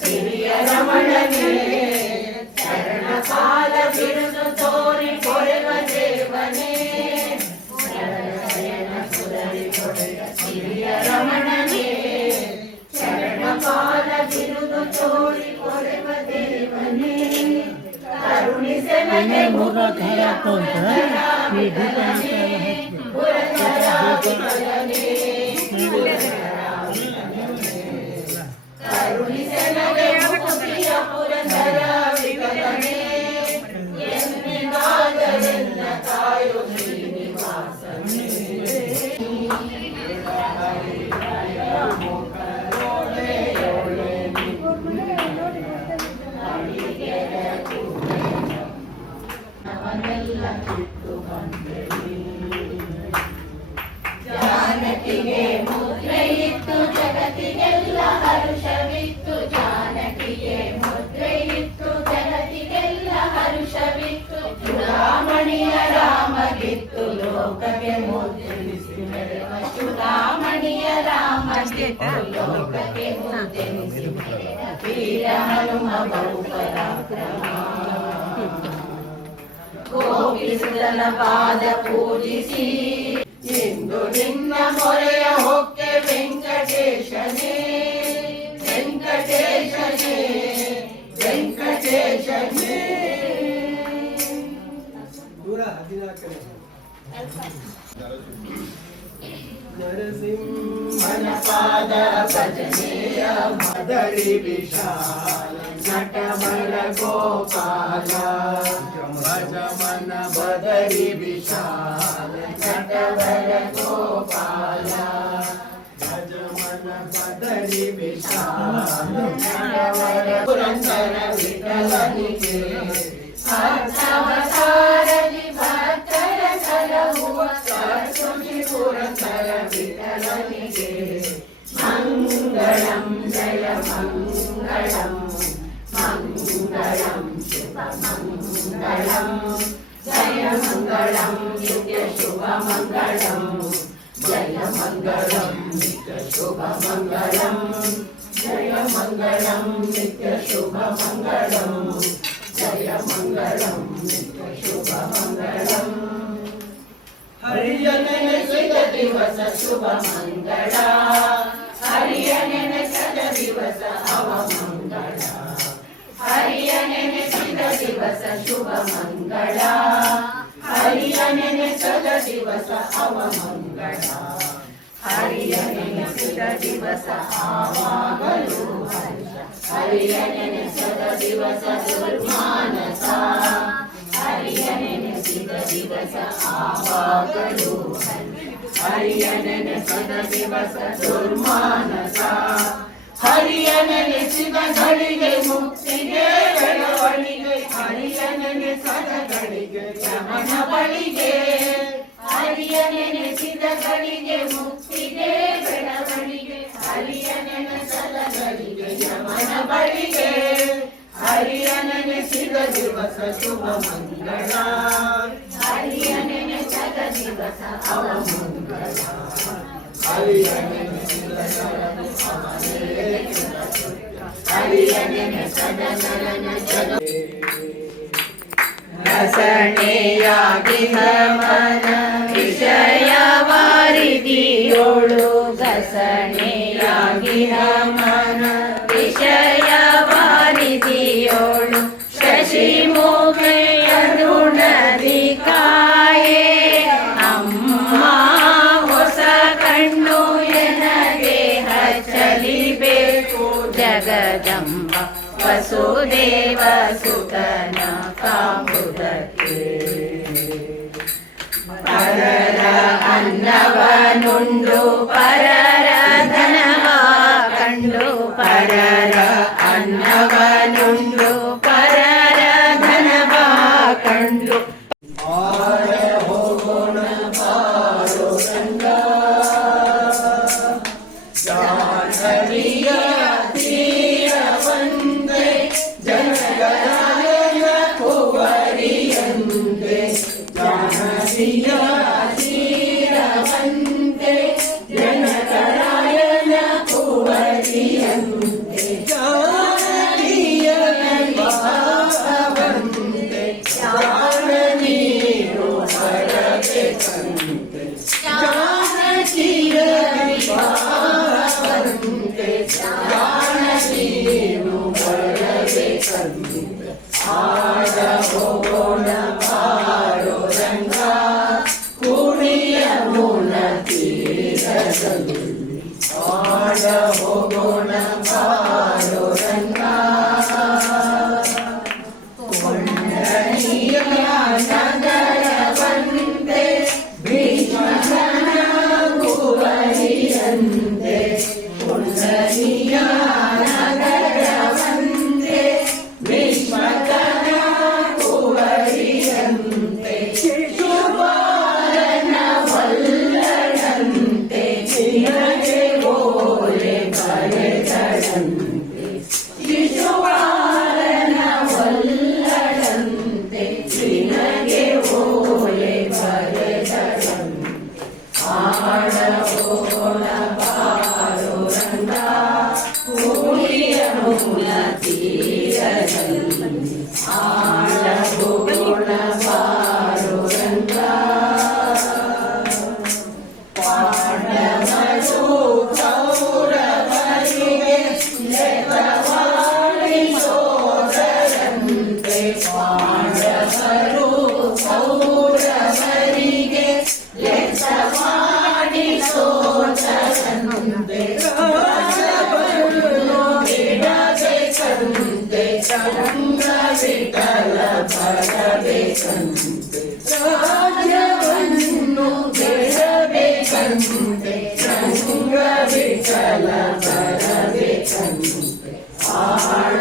ಸಿರಿಯ ರಮಣನೇ ಶರಣ ಕಾಲ ಬಿರುದು ತೋರಿ ಕೊರೆವ ದೇವನೇ ಶರಣ ಸುರರಿ ಕೊಡೆಯ ಸಿರಿಯ ರಮಣನೇ ಶರಣ ಕಾಲ ಬಿರುದು ತೋರಿ ಕೊರೆವ ದೇವನೇ ಕರುಣಿಸೆ ನನಗೆ ಮುಕುತಿಯ ಪುರಧರನೇ ಪುರಧರಾಧಿಪನೇ ಕರುಣಿಸಲಗೆ ಮುಕುತಿಯ ಪುರಂದರ ವಿಕಲನೇ ಎನ್ನಿಗಾದರೆನ್ನ ಕಾಯೋ ಶ್ರೀನಿವಾಸನೇ ಅವನೆಲ್ಲ ಬಿಟ್ಟು ಬಂದೆನಿ ಜಾನಕಿಗೆ ಮುದ್ರೆ ಇತ್ತು ಜಗತ್ತಿಗೆಲ್ಲ ಹರುಷವಿತ್ತು ಜಾನಕಿಗೆ ಮುದ್ರೆ ಇತ್ತು ಜಗತ್ತಿಗೆಲ್ಲ ಹರುಷವಿತ್ತು ಚೂಡಾಮಣಿಯ ರಾಮಗಿತ್ತು ಲೋಕಕ್ಕೆ ಮುದ್ರಿಸಿ ಮೆರೆವ ಚೂಡಾಮಣಿಯ ರಾಮಗಿತ್ತು ಲೋಕಕ್ಕೆ ಮುದ್ರಿಸಿ ಮೆರೆವ ವೀರ ಹನುಮ ಬಹುಪರಾಕ್ರಮ ಗೋಪಿಸುತನ ಪಾದ ಪೂಜಿಸಿ ಇಂದು ನಿನ್ನ ಮೊರೆಯ ಹೊಕ್ಕೆ ವೆಂಕಟೇಶನೇ ವೆಂಕಟೇಶನೇ ವೆಂಕಟೇಶನೇ ನರಸಿಂಹನ ಪಾದ ಭಜನೆಯ ಮದರಿ ವಿಶಾಲ ನಟವರ ಗೋಪಾಲ ಭಜಮನ ಬದರಿ ವಿಶಾಲ ನಟವರ ಗೋಪಾಲ ಭಜಮನ ಬದರಿ ವಿಶಾಲ ನಟವರ ಪುರಂದರ ವಿಠಲನಿಗೆ ಅರ್ಥವತಾರದಿ ಭಕ್ತರ ಸಲಹುವ ಸುಖಿ ಪುರಂದರ ವಿಠಲನಿಗೆ ಮಂಗಳಂ ಜಯ ಮಂಗಳಂ ಮಂಗಳಂ ಶುಭ ಮಂಗಳಂ ಜಯ ಮಂಗಳಂ ನಿತ್ಯ ಶುಭ ಮಂಗಳಂ ಜಯ ಮಂಗಳಂ ನಿತ್ಯ ಶುಭ ಮಂಗಳಂ ಜಯ ಮಂಗಳಂ ನಿತ್ಯ ಶುಭ ಮಂಗಳಂ ಜಯ ಮಂಗಳಂ ನಿತ್ಯ ಶುಭ ಮಂಗಳಂ ಹರಿಯ ನೆನೆಸಿದ ದಿವಸ ಶುಭ ಮಂಗಳ ಹರಿಯ ನೆನೆಸಿದ ದಿವಸ ಅವಮಂಗಳ ಹರಿಯ ನೆನೆಸಿದ ದಿವಸ ಶುಭ ಮಂಗಳ ಹರಿಯ ನೆನೆಸಿದ ದಿವಸ ಅವಮಂಗಳ ಹರಿಯ ನೆನೆಸಿದ ದಿವಸ ಆವಾಗಲೂ ಹರ್ಷ ಹರಿಯ ನೆನೆಸಿದ ದಿವಸ ದುರ್ಮಾನಸ ಹರಿಯ ನೆನೆಸಿದ ದಿವಸ ಆವಾಗಲೂ ಹರ್ಷ ಹರಿಯ ನೆನೆಸಿದ ದಿವಸ ದುರ್ಮಾನಸ ಹರಿಯ ನೆನೆಸಿದ ಗಳಿಗೆ ಮುಕ್ತಿಗೆ ಬೆಳವಣಿಗೆ ಹರಿಯ ನೆನೆಸದ ಗಳಿಗೆ ಯಮನ ಬಳಿಗೆ ಹರಿಯ ನೆನೆಸಿದ ಗಳಿಗೆ ಮುಕ್ತಿಗೆ ಬೆಳವಣಿಗೆ ಹರಿಯ ನೆನೆಸದ ಗಳಿಗೆ ಯಮನ ಬಳಿಗೆ ಹರಿಯ ನೆನೆಸಿದ ದಿವಸ ಶುಭ ಮಂಗಳ ಹರಿಯ ನೆನೆಸದ ದಿವಸ ಅವಮಂಗಳ ಹರಿಯ ನೆನೆಸಿದ ಹರಿಯ ನೆನೆಸದ ನರನ ಜಗ ರಸಣೆಯಾಗಿಹ ಮನ ವಿಷಯ ವಾರಿದಿಯೋಳು ರಸಣೆಯಾಗಿಹ ಮನ ವಿಷಯ ವಾರಿದಿಯೋಳು ಶಶಿ ಮುಖೆಯ ಋಣದಿ ಕಾಯೇ ಅಮ್ಮ ಹೊಸ ಕಣ್ಣು ಎನಗೆ ಹಚ್ಚಲಿ ಕಾಯಬೇಕು ಜಗದಂಬ ವಸುದೇವ ಸುತನ ಕಾಂಬುದಕ್ಕೆ ಪರರ ಅನ್ನವನುಂಡು ಪರರ ಧನವ ಕಂಡು ಪರರ ಅನ್ನವನುಂಡು ಪರರ ಧನವ ಕಂಡು ಜಾಹ್ನವಿಯ ತೀರವಂತೆ ಜನಗಣಾಯನ ಕುವರಿಯಂತೆ ಜಾಹ್ನವಿಯ ತೀರವಂತೆ ಜನಗಣಾಯನ ಕುವರಿಯಂತೆ ಜಾನಕಿಯ ವಿವಾಹವಂತೆ ಜಾನನೀರು ಬರಬೇಕಂತೆ ಜಾನಕಿಯ ವಿವಾಹವಂತೆ ಜಾನನೀರು ಬರಬೇಕಂತೆ ಆಡ ಹೋಗೋಣ ಬಾರೋ ರಂಗ ಕುಣಿಯ ಮುನ ತೀರದಲ್ಲಿ ಆಡ ಹೋಗೋಣ ಬಾರೋ ರಂಗ ಕೊಂಡನಿಯ ನಗರವಂತೆ ಭೀಷ್ಮನ ಕುವರಿಯಂತೆ ಕೊಂಡನಿಯ ನಗರವಂತೆ ಭೀಷ್ಮಕನ ಕುವರಿಯಂತೆ ಶಿಶುಪಾಲನ ವಲ್ಲಳಂತೆ ನಿನಗೆ ಓಲೆ ಬರೆದಳಂತೆ ಶಿಶುಪಾಲನ ವಲ್ಲಳಂತೆ ನಿನಗೆ ಓಲೆ ಬರೆದಳಂತೆ ಆಡ ಹೋಗೋಣ ಬಾರೋ ರಂಗ ಕುಣಿಯ ಮೂಲ ತೀರದಲ್ಲಿ ಆಡ ಹೋಗೋಣ ಬಾರೋ ರಂಗ ಪಾಂಡವರು ಕೌರವರಿಗೆ ಲೆಕ್ಕವಾಡಿಸೋದರಂತೆ ಪಾಂಡವರು ಕೌರವರಿಗೆ ಲೆಕ್ಕವಾಡಿಸೋದರಂತೆ ರಾಜವನ್ನು ಬಿಡಬೇಕಂತೆ ರಂಗ ವಿಠಲ ಬರಬೇಕಂತೆ ರಾಜ್ಯವನ್ನು ಬಿಡಬೇಕಂತೆ ರಂಗ ವಿಠಲ ಬರಬೇಕಂತೆ ಆಳ